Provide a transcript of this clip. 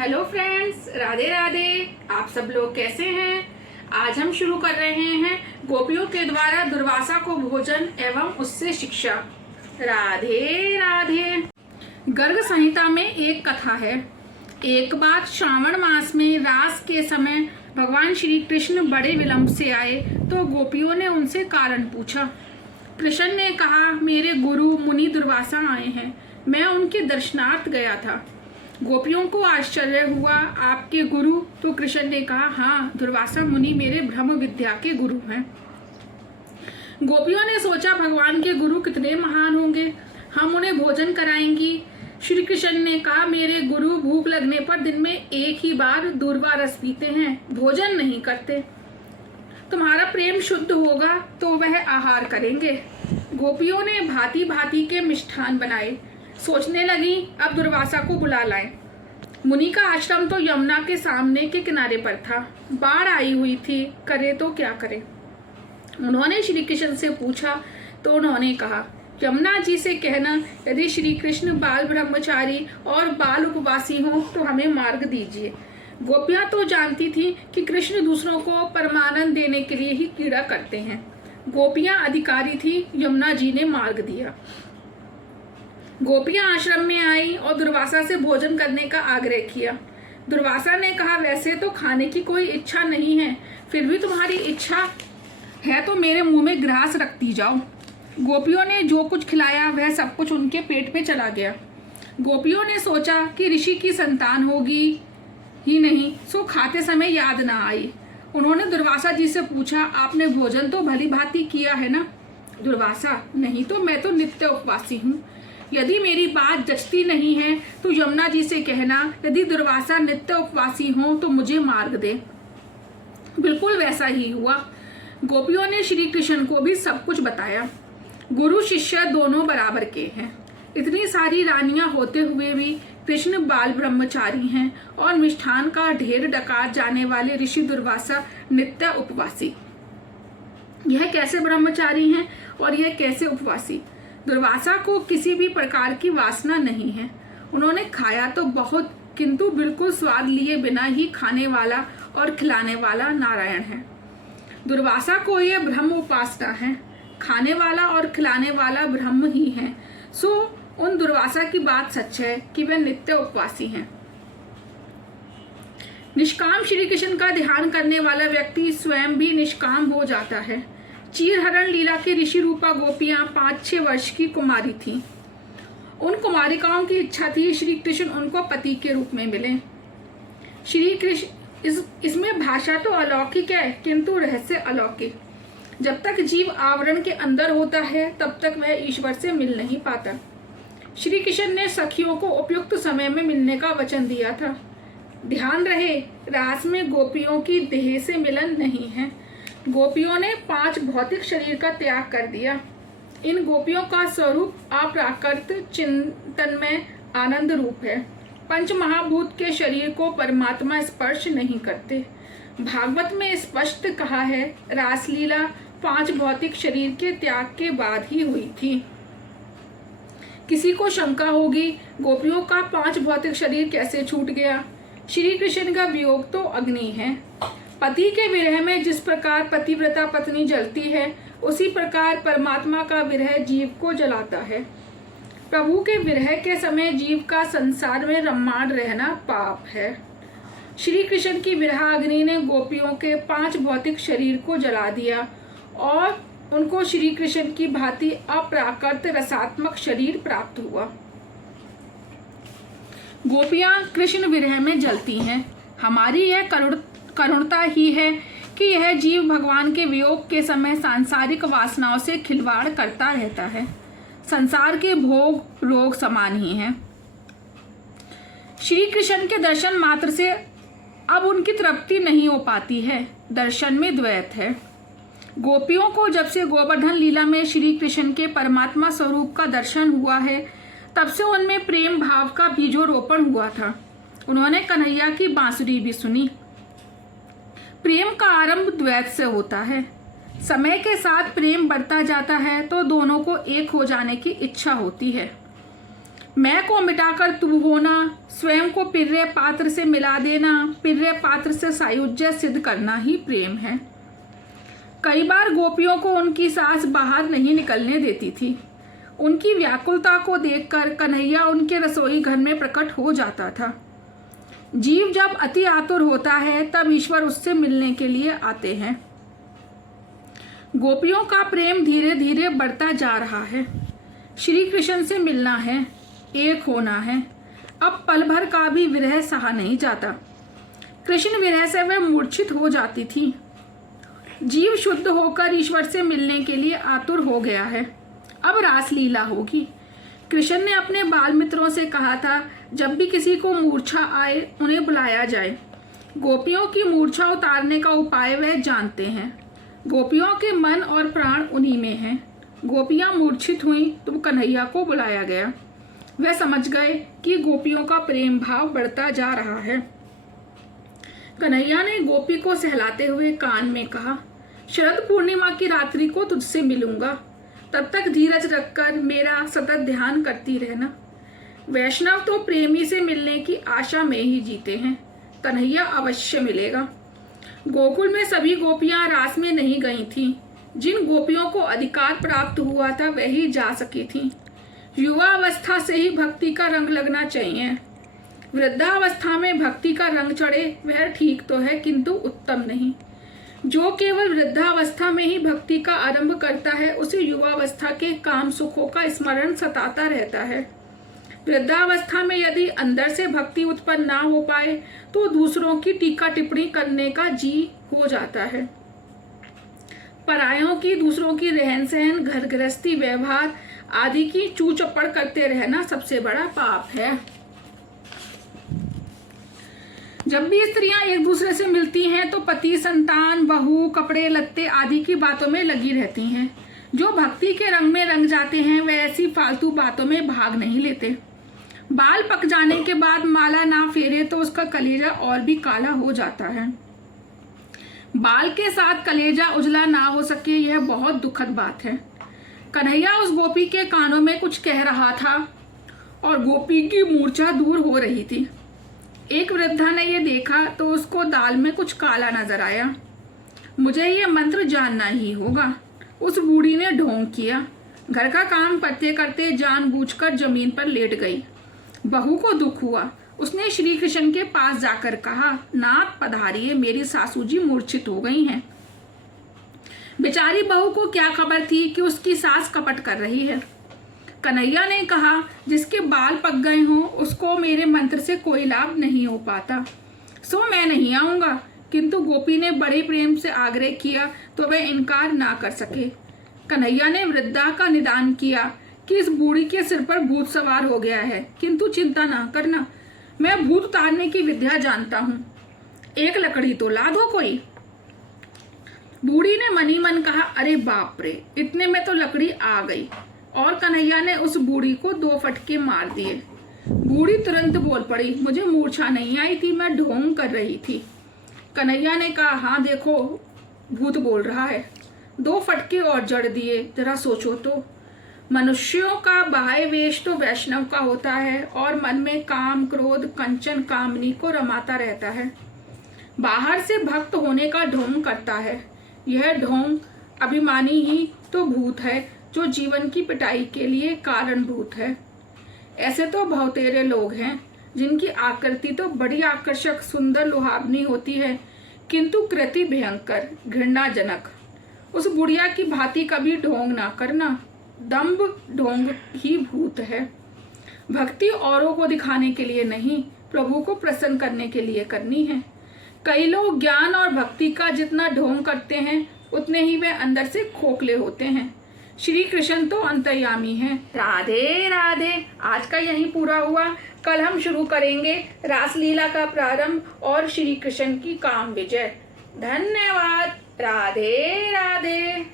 Hello friends, Radhe Radhe. आप सब लोग कैसे हैं? आज हम शुरू कर रहे हैं गोपियों के द्वारा दुर्वासा को भोजन एवं उससे शिक्षा। राधे राधे। गर्ग संहिता में एक कथा है। एक बार श्रावण मास में रास के समय भगवान श्री कृष्ण बड़े विलंब से आए तो गोपियों ने उनसे कारण पूछा। कृष्ण ने कहा, मेरे गुरु मुनि दुर्वासा आए हैं, मैं उनके दर्शनार्थ गया था। गोपियों को आश्चर्य हुआ, आपके गुरु? तो कृष्ण ने कहा, हाँ, दुर्वासा मुनि मेरे ब्रह्म विद्या के गुरु हैं। गोपियों ने सोचा, भगवान के गुरु कितने महान होंगे, हम उन्हें भोजन कराएंगी। श्री कृष्ण ने कहा, मेरे गुरु भूख लगने पर दिन में एक ही बार दूर्वा रस पीते हैं, भोजन नहीं करते। तुम्हारा प्रेम शुद्ध होगा तो वह आहार करेंगे। गोपियों ने भांति भांति के मिष्ठान बनाए। सोचने लगी, अब दुर्वासा को बुला लाएं। मुनि का आश्रम तो यमुना के सामने के किनारे पर था। बाढ़ आई हुई थी, करे तो क्या करे। उन्होंने श्री कृष्ण से पूछा तो उन्होंने कहा, यमुना जी से कहना, यदि श्री कृष्ण बाल ब्रह्मचारी और बाल उपवासी हों तो हमें मार्ग दीजिए। गोपियां तो जानती थी कि कृष्ण दूसरों को परमानंद देने के लिए ही क्रीड़ा करते हैं। गोपियां अधिकारी थी, यमुना जी ने मार्ग दिया। गोपियां आश्रम में आई और दुर्वासा से भोजन करने का आग्रह किया। दुर्वासा ने कहा, वैसे तो खाने की कोई इच्छा नहीं है, फिर भी तुम्हारी इच्छा है तो मेरे मुंह में ग्रास रखती जाओ। गोपियों ने जो कुछ खिलाया वह सब कुछ उनके पेट में चला गया। गोपियों ने सोचा कि ऋषि की संतान होगी ही नहीं, सो खाते समय याद ना आई। उन्होंने दुर्वासा जी से पूछा, आपने भोजन तो भली भांति किया है ना? दुर्वासा, नहीं तो मैं तो नित्य उपवासी हूँ। यदि मेरी बात जचती नहीं है तो यमुना जी से कहना, यदि दुर्वासा नित्य उपवासी हो तो मुझे मार्ग दे। बिल्कुल वैसा ही हुआ। गोपियों ने श्री कृष्ण को भी सब कुछ बताया। गुरु शिष्य दोनों बराबर के हैं। इतनी सारी रानियां होते हुए भी कृष्ण बाल ब्रह्मचारी हैं और मिष्ठान का ढेर डकार जाने वाले ऋषि दुर्वासा नित्य उपवासी। यह कैसे ब्रह्मचारी हैं और यह कैसे उपवासी? दुर्वासा को किसी भी प्रकार की वासना नहीं है। उन्होंने खाया तो बहुत, किंतु बिल्कुल स्वाद लिए बिना ही खाने वाला और खिलाने वाला नारायण है। दुर्वासा को यह ब्रह्म उपासना है, खाने वाला और खिलाने वाला ब्रह्म ही है। सो उन दुर्वासा की बात सच है कि वे नित्य उपवासी हैं। निष्काम श्री कृष्ण का ध्यान करने वाला व्यक्ति स्वयं भी निष्काम हो जाता है। चीरहरण लीला की ऋषि रूपा गोपियां 5-6 वर्ष की कुमारी थीं। उन कुमारिकाओं की इच्छा थी श्री कृष्ण उनको पति के रूप में मिले। श्री कृष्ण इसमें भाषा तो अलौकिक है, किंतु रहस्य अलौकिक। जब तक जीव आवरण के अंदर होता है तब तक वह ईश्वर से मिल नहीं पाता। श्री कृष्ण ने सखियों को उपयुक्त समय में मिलने का वचन दिया था। ध्यान रहे, रास में गोपियों की देह से मिलन नहीं है। गोपियों ने 5 भौतिक शरीर का त्याग कर दिया। इन गोपियों का स्वरूप अप्राकृत चिंतन में आनंद रूप है। पंच महाभूत के शरीर को परमात्मा स्पर्श नहीं करते। भागवत में स्पष्ट कहा है, रासलीला 5 भौतिक शरीर के त्याग के बाद ही हुई थी। किसी को शंका होगी, गोपियों का 5 भौतिक शरीर कैसे छूट गया? श्री कृष्ण का वियोग तो अग्नि है। पति के विरह में जिस प्रकार पतिव्रता पत्नी जलती है, उसी प्रकार परमात्मा का विरह जीव को जलाता है। प्रभु के विरह के समय जीव का संसार में रम्मान रहना पाप है। श्री कृष्ण की विरह अग्नि ने गोपियों के 5 भौतिक शरीर को जला दिया और उनको श्री कृष्ण की भांति अप्राकृत रसात्मक शरीर प्राप्त हुआ। गोपियां कृष्ण विरह में जलती हैं। हमारी यह करुणता ही है कि यह जीव भगवान के वियोग के समय सांसारिक वासनाओं से खिलवाड़ करता रहता है। संसार के भोग रोग समान ही हैं। श्री कृष्ण के दर्शन मात्र से अब उनकी तृप्ति नहीं हो पाती है। दर्शन में द्वैत है। गोपियों को जब से गोवर्धन लीला में श्री कृष्ण के परमात्मा स्वरूप का दर्शन हुआ है, तब से उनमें प्रेम भाव का बीजोरोपण हुआ था। उन्होंने कन्हैया की बांसुरी भी सुनी। प्रेम का आरंभ द्वैत से होता है। समय के साथ प्रेम बढ़ता जाता है तो दोनों को एक हो जाने की इच्छा होती है। मैं को मिटाकर तू होना, स्वयं को पिर्रे पात्र से मिला देना, पिर्रे पात्र से सायुज्य सिद्ध करना ही प्रेम है। कई बार गोपियों को उनकी सास बाहर नहीं निकलने देती थी। उनकी व्याकुलता को देखकर कन्हैया उनके रसोई घर में प्रकट हो जाता था। जीव जब अति आतुर होता है तब ईश्वर उससे मिलने के लिए आते हैं। गोपियों का प्रेम धीरे धीरे बढ़ता जा रहा है। श्री कृष्ण से मिलना है, एक होना है। अब पल भर का भी विरह सहा नहीं जाता। कृष्ण विरह से वह मूर्छित हो जाती थी। जीव शुद्ध होकर ईश्वर से मिलने के लिए आतुर हो गया है। अब रासलीला होगी। कृष्ण ने अपने बाल मित्रों से कहा था, जब भी किसी को मूर्छा आए उन्हें बुलाया जाए। गोपियों की मूर्छा उतारने का उपाय वह जानते हैं। गोपियों के मन और प्राण उन्हीं में हैं। गोपियां मूर्छित हुईं तो कन्हैया को बुलाया गया। वह समझ गए कि गोपियों का प्रेम भाव बढ़ता जा रहा है। कन्हैया ने गोपी को सहलाते हुए कान में कहा, शरद पूर्णिमा की रात्रि को तुझसे मिलूंगा, तब तक धीरज रखकर मेरा सतत ध्यान करती रहना। वैष्णव तो प्रेमी से मिलने की आशा में ही जीते हैं। कन्हैया अवश्य मिलेगा। गोकुल में सभी गोपियां रास में नहीं गई थीं। जिन गोपियों को अधिकार प्राप्त हुआ था वही जा सकी थीं। युवा अवस्था से ही भक्ति का रंग लगना चाहिए। वृद्धावस्था में भक्ति का रंग चढ़े वह ठीक तो है, किंतु उत्तम नहीं। जो केवल वृद्धावस्था में ही भक्ति का आरंभ करता है उसे युवावस्था के काम सुखों का स्मरण सताता रहता है। वृद्धावस्था में यदि अंदर से भक्ति उत्पन्न ना हो पाए तो दूसरों की टीका टिप्पणी करने का जी हो जाता है। परायों की, दूसरों की रहन सहन, घर गृहस्थी, व्यवहार आदि की चू चप्पड़ करते रहना सबसे बड़ा पाप है। जब भी स्त्रियां एक दूसरे से मिलती हैं तो पति, संतान, बहू, कपड़े लत्ते आदि की बातों में लगी रहती हैं। जो भक्ति के रंग में रंग जाते हैं वे ऐसी फालतू बातों में भाग नहीं लेते। बाल पक जाने के बाद माला ना फेरे तो उसका कलेजा और भी काला हो जाता है। बाल के साथ कलेजा उजला ना हो सके यह बहुत दुखद बात है। कन्हैया उस गोपी के कानों में कुछ कह रहा था और गोपी की मूर्छा दूर हो रही थी। एक वृद्धा ने यह देखा तो उसको दाल में कुछ काला नजर आया। मुझे ये मंत्र जानना ही होगा, उस बूढ़ी ने ढोंग किया। घर का काम करते करते जानबूझकर जमीन पर लेट गई। बहू को दुख हुआ। उसने श्री कृष्ण के पास जाकर कहा, नाथ पधारिए, मेरी सासू जी मूर्छित हो गई हैं। बेचारी बहू को क्या खबर थी कि उसकी सास कपट कर रही है। कन्हैया ने कहा, जिसके बाल पक गए हों उसको मेरे मंत्र से कोई लाभ नहीं हो पाता, सो मैं नहीं आऊंगा। किंतु गोपी ने बड़े प्रेम से आग्रह किया तो वह इनकार ना कर सके। कन्हैया ने वृद्धा का निदान किया कि इस बूढ़ी के सिर पर भूत सवार हो गया है, किंतु चिंता ना करना, मैं भूत उतारने की विद्या जानता हूँ। एक लकड़ी तो ला दो कोई। बूढ़ी ने मनी मन कहा, अरे बाप रे, इतने में तो लकड़ी आ गई और कन्हैया ने उस बूढ़ी को 2 फटके मार दिए। बूढ़ी तुरंत बोल पड़ी, मुझे मूर्छा नहीं आई थी, मैं ढोंग कर रही थी। कन्हैया ने कहा, हाँ देखो भूत बोल रहा है। 2 फटके और जड़ दिए। जरा सोचो तो, मनुष्यों का बाह्य वेश तो वैष्णव का होता है और मन में काम, क्रोध, कंचन, कामनी को रमाता रहता है। बाहर से भक्त होने का ढोंग करता है। यह ढोंग अभिमानी ही तो भूत है जो जीवन की पिटाई के लिए कारणभूत है। ऐसे तो बहुतेरे लोग हैं जिनकी आकृति तो बड़ी आकर्षक, सुंदर, लुभावनी होती है, किंतु कृति भयंकर, घृणाजनक। उस बुढ़िया की भांति कभी ढोंग ना करना। दंभ ढोंग ही भूत है। भक्ति औरों को दिखाने के लिए नहीं, प्रभु को प्रसन्न करने के लिए करनी है। कई लोग ज्ञान और भक्ति का जितना ढोंग करते हैं उतने ही वे अंदर से खोखले होते हैं। श्री कृष्ण तो अंतर्यामी हैं। राधे राधे। आज का यहीं पूरा हुआ। कल हम शुरू करेंगे रासलीला का प्रारंभ और श्री कृष्ण की काम विजय। धन्यवाद। राधे राधे।